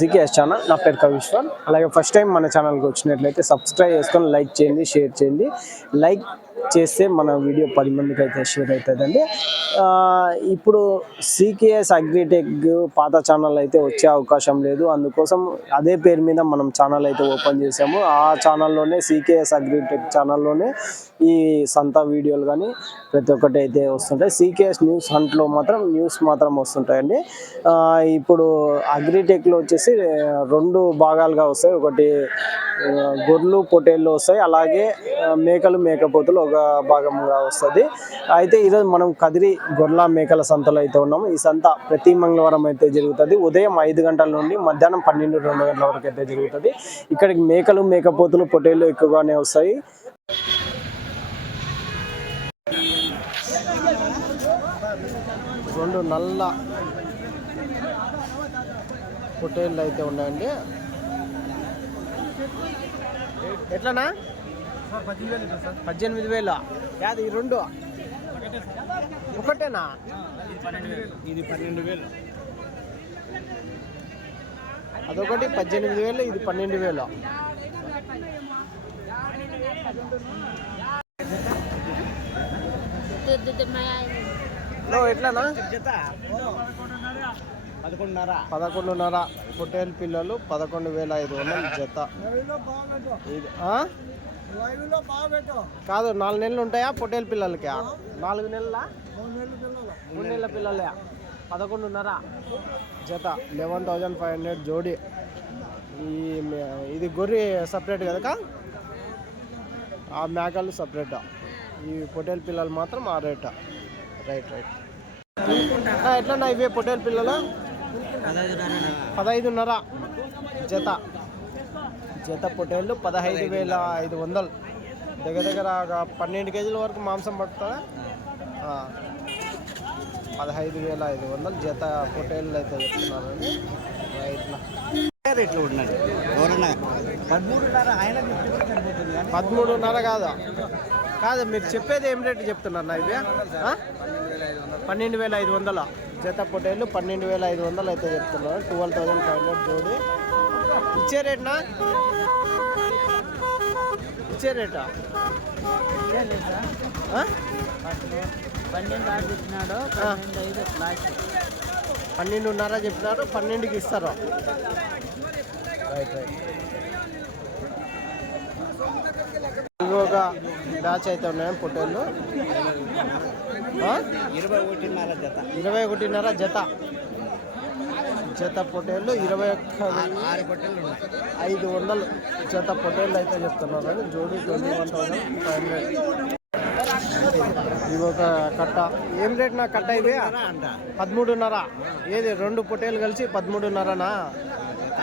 CKS channel. నా పేరు కవిశ్వర్ అలాగే ఫస్ట్ టైం మన ఛానల్కి వచ్చినట్లయితే సబ్స్క్రైబ్ చేసుకొని లైక్ చేయండి షేర్ చేయండి. లైక్ చేస్తే మన వీడియో పది మందికి అయితే షేర్ అవుతుందండి. ఇప్పుడు సికేఎస్ అగ్రిటెక్ పాత ఛానల్ అయితే వచ్చే అవకాశం లేదు. అందుకోసం అదే పేరు మీద మనం ఛానల్ అయితే ఓపెన్ చేసాము ఆ ఛానల్లోనే సికేఎస్ అగ్రిటెక్ ఛానల్లోనే ఈ సంత వీడియోలు కానీ ప్రతి ఒక్కటి అయితే వస్తుంటాయి. సికేఎస్ న్యూస్ హంట్లో మాత్రం న్యూస్ మాత్రం వస్తుంటాయండి. ఇప్పుడు అగ్రిటెక్లో వచ్చేసి రెండు భాగాలుగా వస్తాయి. ఒకటి గొర్రెలు పొటేళ్ళు వస్తాయి. అలాగే మేకలు మేకపోతులు ఒక భాగంగా వస్తుంది. అయితే ఈరోజు మనం కదిరి గొర్ల మేకల సంతలో అయితే ఉన్నాము. ఈ సంత ప్రతి మంగళవారం అయితే జరుగుతుంది. ఉదయం ఐదు గంటల నుండి మధ్యాహ్నం పన్నెండు రెండు గంటల వరకు అయితే జరుగుతుంది. ఇక్కడికి మేకలు మేకపోతులు పొటేళ్ళు ఎక్కువగానే వస్తాయి. రెండు నల్ల పొటేళ్ళు అయితే ఉన్నాయండి. ఎట్లనా పద్దెనిమిది వేల. యాది ఈ రెండు? ఒకటేనా? ఇది పన్నెండు వేలు. అదొకటి పద్దెనిమిది వేలు ఇది పన్నెండు వేలు. ఎట్లనా? పదకొండున్నర. పదకొండున్నర. పిల్లలు పదకొండు వేల ఐదు వందలు జత. ఇది? కాదు నాలుగు నెలలు ఉంటాయా పొటేల్ పిల్లలకి? నాలుగు నెలల? మూడు నెలల పిల్లలే. పదకొండున్నర జత లెవెన్ థౌజండ్ ఫైవ్ హండ్రెడ్ జోడి. ఈ ఇది గొర్రె సపరేట్ కదా ఆ మేకలు సపరేట్ ఈ పొటేల్ పిల్లలు మాత్రం ఆ రేట్ రైట్ రైట్ ఎట్లన్నా ఇవే పొటేల్ పిల్లలు? పదహైదున్నర జత. జత పొటేళ్ళు పదహైదు వేల ఐదు వందలు. దగ్గర దగ్గర పన్నెండు కేజీల వరకు మాంసం పడుతుందా. పదహైదు వేల ఐదు వందలు జత పొటేళ్ళు అయితే చెప్తున్నారండి. రైట్లా రేట్లు ఉన్నది ఎవరన్నా? పదమూడున్నర ఆయన పదమూడున్నర కాదు? కాదు మీరు చెప్పేది ఏం రేటు చెప్తున్నారు నా ఇవి? పన్నెండు వేల ఐదు వందల? జత పొటేళ్ళు పన్నెండు వేల ఐదు వందలు అయితే చెప్తున్నారు. ట్వెల్వ్ థౌసండ్ ఫైవ్ హండ్రెడ్ జోడి. ఇచ్చే రేట్నా? ఇచ్చే రేటా? పన్నెండున్నర చెప్పినారు పన్నెండుకి ఇస్తారు? ఇంకొక బ్యాచ్ అయితే ఉన్నాయి పొట్టేళ్ళు? ఇరవై ఒకటిన్నర జత. ఇరవై ఒకటిన్నర జత. జత పొట్టేళ్ళు ఇరవై ఒక్క ఐదు వందలు జత పొట్టేళ్ళు అయితే చెప్తున్నారు అని జోడి twenty one thousand five hundred. ఇవి ఒక కట్ట. ఏం రేట్ నా కట్ట ఇది? పదమూడున్నర ఏది? రెండు పొట్టేలు కలిసి పదమూడున్నరనా?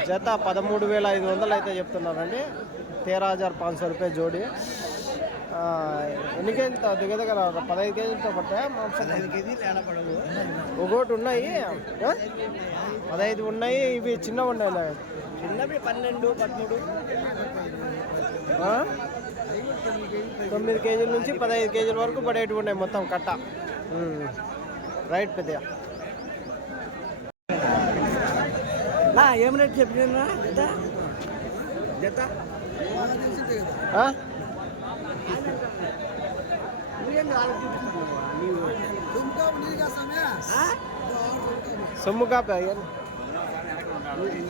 జత పదమూడు వేల ఐదు వందలు అయితే చెప్తున్నారండి. తేరా హజార్ పాంచ్ రూపాయ జోడి. ఎన్ని కేజీలతో దగ్గర దగ్గర ఒక పదహైదు కేజీలతో పట్టాయా మాంసం పదహైదు ఒకటి ఉన్నాయి? పదహైదు ఉన్నాయి ఇవి చిన్నవి ఉన్నాయి. చిన్నవి పన్నెండు పదమూడు? తొమ్మిది కేజీల నుంచి పదహైదు కేజీల వరకు పడేటివి ఉన్నాయి మొత్తం కట్ట. రైట్ పెద్దగా నా ఏం రేట్ చెప్పినా జత జత? సొమ్ము కాపే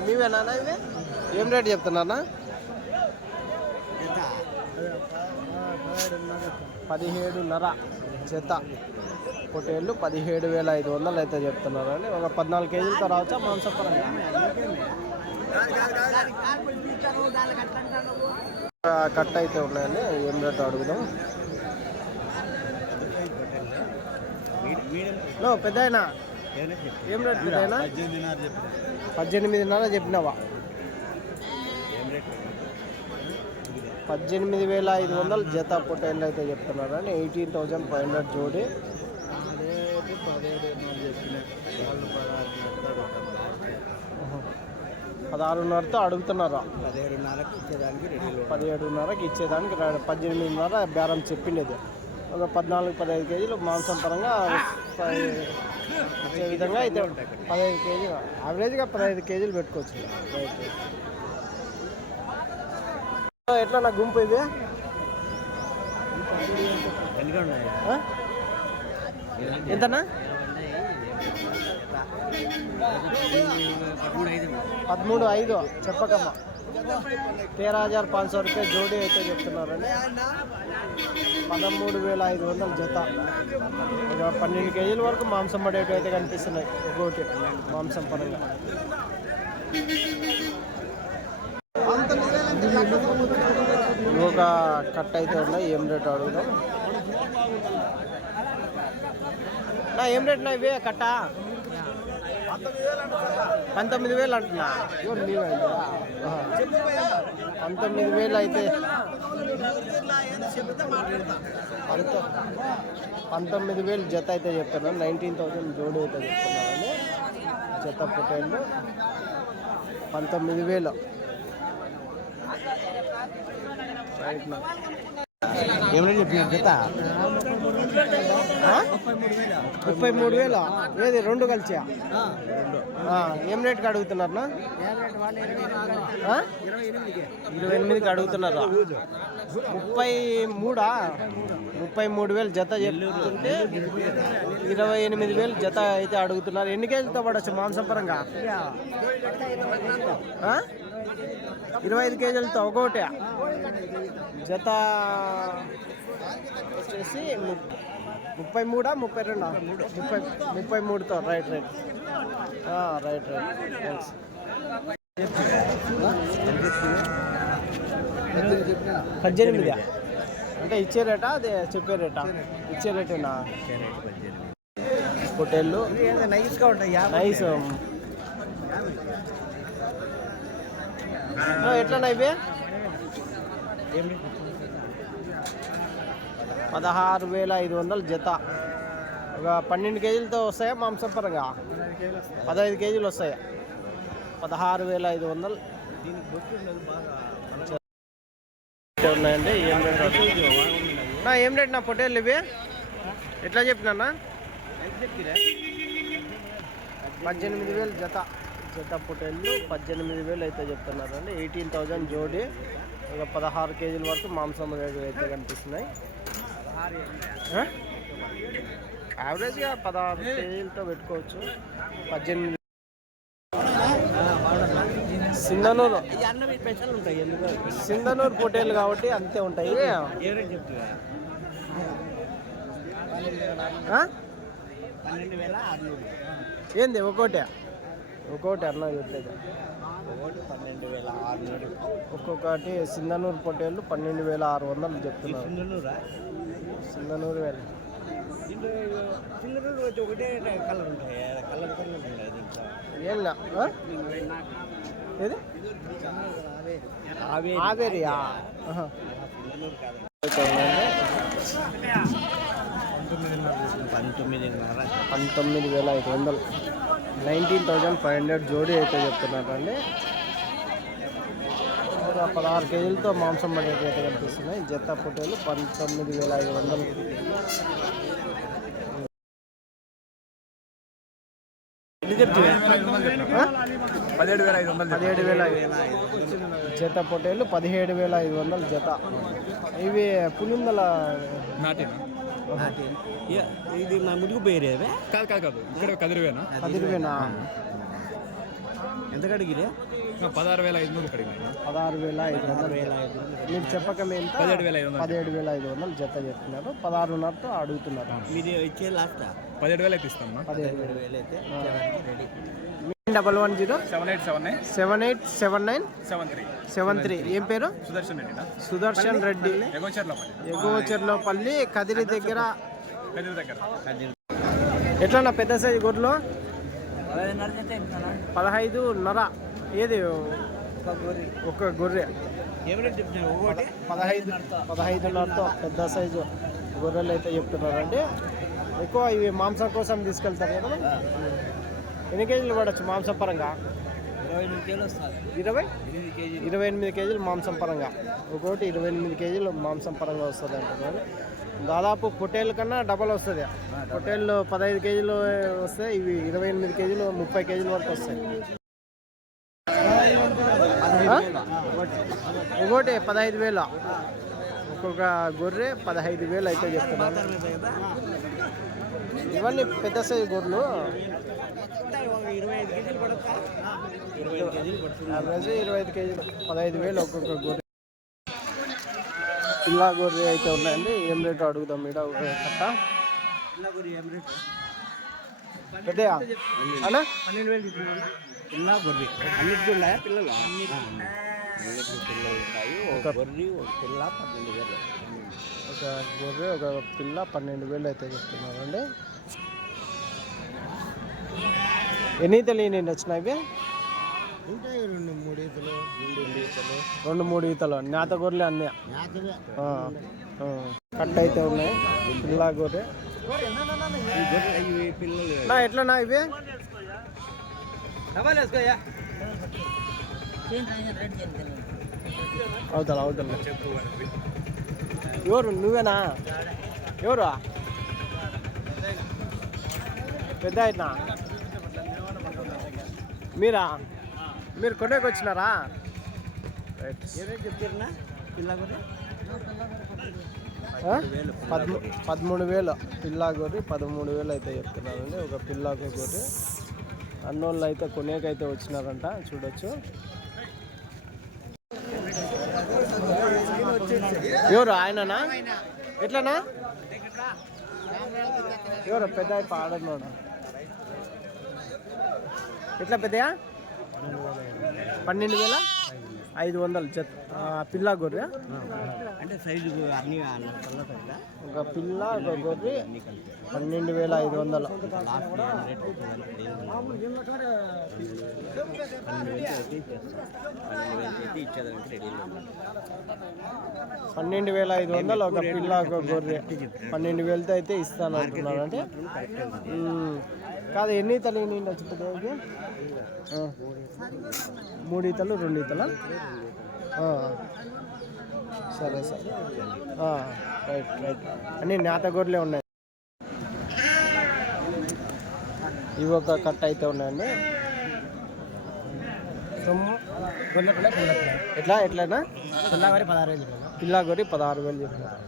నీవేనా ఇవి? ఏం రేట్ చెప్తున్నానా పదిహేడున్నర జత. పొట్టేళ్ళు పదిహేడు వేల ఐదు వందలు అయితే చెప్తున్నారండి. ఒక పద్నాలుగు కేజీలతో రావచ్చా? మాంసపరంగా? ఆ, కట్ట అయితే ఉన్నాయండి. ఏం రేట్ అడుగుదాం. పెద్ద ఏం రేట్ పెద్ద పద్దెనిమిదిన్నర చెప్పిన పద్దెనిమిదిన్నర చెప్పినావా? పద్దెనిమిది వేల ఐదు వందలు జత పొట్టేళ్ళు అయితే చెప్తున్నారు అండి ఎయిటీన్ థౌజండ్ ఫైవ్ హండ్రెడ్ జోడి. పదహారున్నరతో అడుగుతున్నారు? పదిహేడున్నరకు ఇచ్చేదానికి పదిహేడున్నరకి ఇచ్చేదానికి పద్దెనిమిదిన్నర బేరం చెప్పిండేది. ఒక పద్నాలుగు పదహైదు కేజీలు మాంసం పరంగా వచ్చే విధంగా అయితే పదహైదు కేజీలు యావరేజ్గా పదహైదు కేజీలు పెట్టుకోవచ్చు. ఎట్లా నా గుంపు ఇది? ఎంతనా? పదమూడు ఐదు చెప్పకమ్మా. తేరా హజార్ పాంచ్ సో రూపాయ జోడీ అయితే చెప్తున్నారండి. పదమూడు వేల ఐదు వందల జత. ఒక పన్నెండు కేజీల వరకు మాంసం పడేవి అయితే కనిపిస్తున్నాయి ఒక్కొక్కటి మాంసం పరంగా. ఒక కట్ అయితే ఉన్నాయి ఏం రేట్ అడుగుదాం? నా ఏం రేట్ నా ఇవే కట్టా? పంతొమ్మిది వేలు అంటున్నా. పంతొమ్మిది వేలు అయితే పంతొమ్మిది వేలు జత అయితే చెప్తున్నాను. నైన్టీన్ థౌసండ్ జోడు అయితే చెప్తున్నాను. జత పొటేళ్ళు పంతొమ్మిది వేలు. ఏమైనా చెప్పినారు జత? ముప్పై మూడు వేల. ఏది రెండు కలిసా? ఏం రేట్కి అడుగుతున్నారా ఇరవై ఎనిమిదికి అడుగుతున్నారా? ముప్పై మూడా? ముప్పై మూడు వేలు జత చెప్తుంటే ఇరవై ఎనిమిది వేలు జత అయితే అడుగుతున్నారు. ఎన్ని కేజీలతో పడచ్చు మాంసపరంగా? ఇరవై ఐదు కేజీలతో ఒకటే. జత వచ్చేసి ము- ముప్పై మూడా? ముప్పై రెండా? ముప్పై ముప్పై మూడుతో. Right right right right thanks పద్దెనిమిది అంటే ఇచ్చే రేటా? అదే చెప్పే రేటా? ఇచ్చే రేటేనా? హోటల్ నైస్గా ఉంటాయి నైస్ ఎట్లా ఇవి పదహారు వేల ఐదు వందలు జత. ఒక పన్నెండు కేజీలతో వస్తాయా మాంసం పరంగా పదహైదు కేజీలు వస్తాయా? పదహారు వేల ఐదు వందలు. ఉన్నాయండి. ఏం రేట్? నా ఏం రేట్ నా పొట్టేళ్ళు ఇవి? ఎట్లా చెప్పినా పద్దెనిమిది వేలు జత. జత పొట్టేళ్ళు పద్దెనిమిది వేలు అయితే చెప్తున్నారు అండి ఎయిటీన్ థౌజండ్ జోడి. ఒక పదహారు కేజీల వరకు మాంసం రేటు అయితే కనిపిస్తున్నాయి? యావరేజ్గా పదహారు కేజీలతో పెట్టుకోవచ్చు. పద్దెనిమిది. సింధనూరు. సింధనూరు పొట్టేళ్ళు కాబట్టి అంతే ఉంటాయి. ఏంది ఒక్కోటి? ఒక్కోటి అన్న పన్నెండు వేల ఆరునూరు ఒక్కొక్కటి సింధనూరు పొట్టేళ్ళు పన్నెండు వేల ఆరు వందలు చెప్తున్నారు. సింధనూరా? సింధనూరు వేలు సింధనూరు వచ్చి ఒకటే కలర్ ఉంటాయి. కలర్ కలర్ ఉంటాయి దీంట్లో? ఏది? అవే ఆవేరియా. సింధనూరు. పంతొమ్మిదిన్నర. పంతొమ్మిది వేల ఐదు వందలు. నైన్టీన్ థౌజండ్ ఫైవ్ హండ్రెడ్ జోడీ అయితే చెప్తున్నారండి. పదహారు కేజీలతో మాంసం పడేటి అయితే కనిపిస్తున్నాయి. జత పొట్టేలు పంతొమ్మిది వేల ఐదు వందలు. పదిహేడు వేల ఐదు వందలు పదిహేడు వేల జత పొట్టేలు పదిహేడు వేల ఐదు వందలు జత. ఇవి పులిందల నాటినా? ఇది మా ముడుగు పేరేవే కాదు కాదు కాదు. ఇక్కడ కదిరివేనా? పదివేనా ఎంత కడిగిరే? పదహారు వేల ఐదు వందలు కడిగినా పదహారు వేల ఐదు వందలు. మీరు చెప్పకమే ఎంత? పదిహేడు వేల ఐదు వందలు పదిహేడు వేల ఐదు వందలు జత చెప్తున్నారు పదహారున్నరతో అడుగుతున్నారు. మీరు ఇచ్చే లాస్ట్? పదిహేడు వేలు అయితే ఇస్తామన్నా. పదిహేడు వేలు. అయితే ready. Double one zero seven eight seven nine seven eight seven nine seven three seven three. ఏం పేరు? సుదర్శన్ రెడ్డినా? సుదర్శన్ రెడ్డి. ఎగోచర్ల పల్లి ఎగువచెర్లోపల్లి కదిరి దగ్గర. కదిరి దగ్గర. ఎట్లా పెద్ద సైజు గొర్రెలు? ఇస్తాను పదహైదున్నర ఏది? ఒక గొర్రె. పదహైదు పదహైదున్నరతో పెద్ద సైజు గొర్రెలు అయితే చెప్తున్నారండి. ఎక్కువ ఇవి మాంసం కోసం తీసుకెళ్తారు కదా. ఎన్ని కేజీలు పడవచ్చు మాంసం పరంగా? ఇరవై ఇరవై? ఎనిమిది కేజీలు. మాంసం పరంగా. ఒకటి ఇరవై ఎనిమిది కేజీలు మాంసం పరంగా వస్తుంది అంటున్నారు. దాదాపు పొట్టేళ్ళ కన్నా డబల్ వస్తుంది. పొట్టేళ్ళు పదహైదు కేజీలు వస్తాయి ఇవి ఇరవై ఎనిమిది కేజీలు ముప్పై కేజీల వరకు వస్తాయి? ఒకటి పదహైదు వేలు. ఒక్కొక్క గొర్రె పదహైదు వేలు అయితే చెప్తున్నారు. ఇవన్నీ పెద్ద సైజు గొర్రెలు. యావరేజ్ ఇరవై ఐదు కేజీలు పదహైదు వేలు ఒక్కొక్క గొర్రె. పిల్లా గొర్రె అయితే ఉన్నాయండి ఏం రేటు అడుగుదాం ఒక కట్ట. పెద్దయా? పన్నెండు వేలు గొర్రె. ఉన్నాయా పిల్లలు? ఒక గొర్రె ఒక పిల్ల పన్నెండు వేలు. ఒక గొర్రె ఒక పిల్ల పన్నెండు వేలు అయితే చెప్తున్నారండి. ఎన్ని తెలియని వచ్చినాయి ఉంటాయి రెండు మూడు ఈతలు రెండు ఈతలు. రెండు మూడు ఈతలు నేత గొర్రెలు అన్నీ. కట్ట అయితే ఉన్నాయి పిల్ల గొర్రె. నా ఎట్లనా ఇవి? వేసుకోయా అవుతాడు అవుతాడు ఎవరు? నువ్వేనా? ఎవరు? పెద్ద అయినా మీరా? మీరు కొనేకి వచ్చినారా? పదమూ పదమూడు వేలు. పిల్లా గొర్రె పదమూడు వేలు అయితే చెప్తున్నారండి. ఒక పిల్లాకి గొర్రె అన్నోళ్ళు అయితే కొనేకైతే వచ్చినారంట. చూడొచ్చు. ఎవరు ఆయననా? ఎట్లనా? ఎవరు పెద్ద ఆడనోడు ఎట్లా పెద్దయా పన్నెండు వేల? ఐదు వందలు జత. పిల్లా గొర్రె. అంటే సైజు అన్ని ఒక పిల్ల ఒక గొర్రె. పన్నెండు వేల ఐదు వందలు. పన్నెండు వేలు ఐదు వందలు ఒక పిల్ల ఒక గొర్రె. పన్నెండు వేలతో అయితే ఇస్తాను అంటున్నారు అంటే కాదు ఎన్ని ఈతలు ఎన్ని ఉండొచ్చు మూడు ఈతలు రెండు ఈతల? సరే సరే. Right right. అన్ని నేత గొర్రెలే ఉన్నాయి. ఇవి ఒక కట్ట అయితే ఉన్నాయండి. ఎట్లా ఎట్లనా పిల్లవారి పదహారు వేలు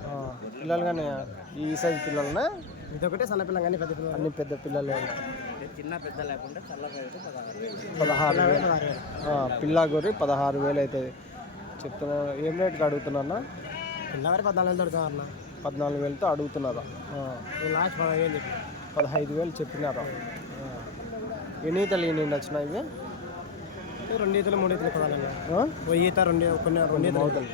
ఆ, పిల్లలు కానీ ఈ సైజు పిల్లలనా? ఇదొకటి సన్న పిల్ల కానీ పెద్ద పిల్ల అన్ని పెద్ద పిల్లలే. చిన్న పెద్ద లేకుండా పదహారు వేలు. పిల్ల గొర్రె పదహారు వేలు అయితే చెప్తున్నారు ఏం రేట్కి అడుగుతున్నా పిల్లవారి పద్నాలుగు వేలు అన్న. పద్నాలుగు వేలతో అడుగుతున్నారా? ఆ, లాస్ట్ చెప్పి. పదహైదు వేలు చెప్పినారా. ఎన్ని ఈతలు ఎన్ని వచ్చినాయి ఇవి? రెండు ఈతలు మూడు ఈతలు ఈత రెండు కొన్ని రెండు ఈతలు. అవుతుంది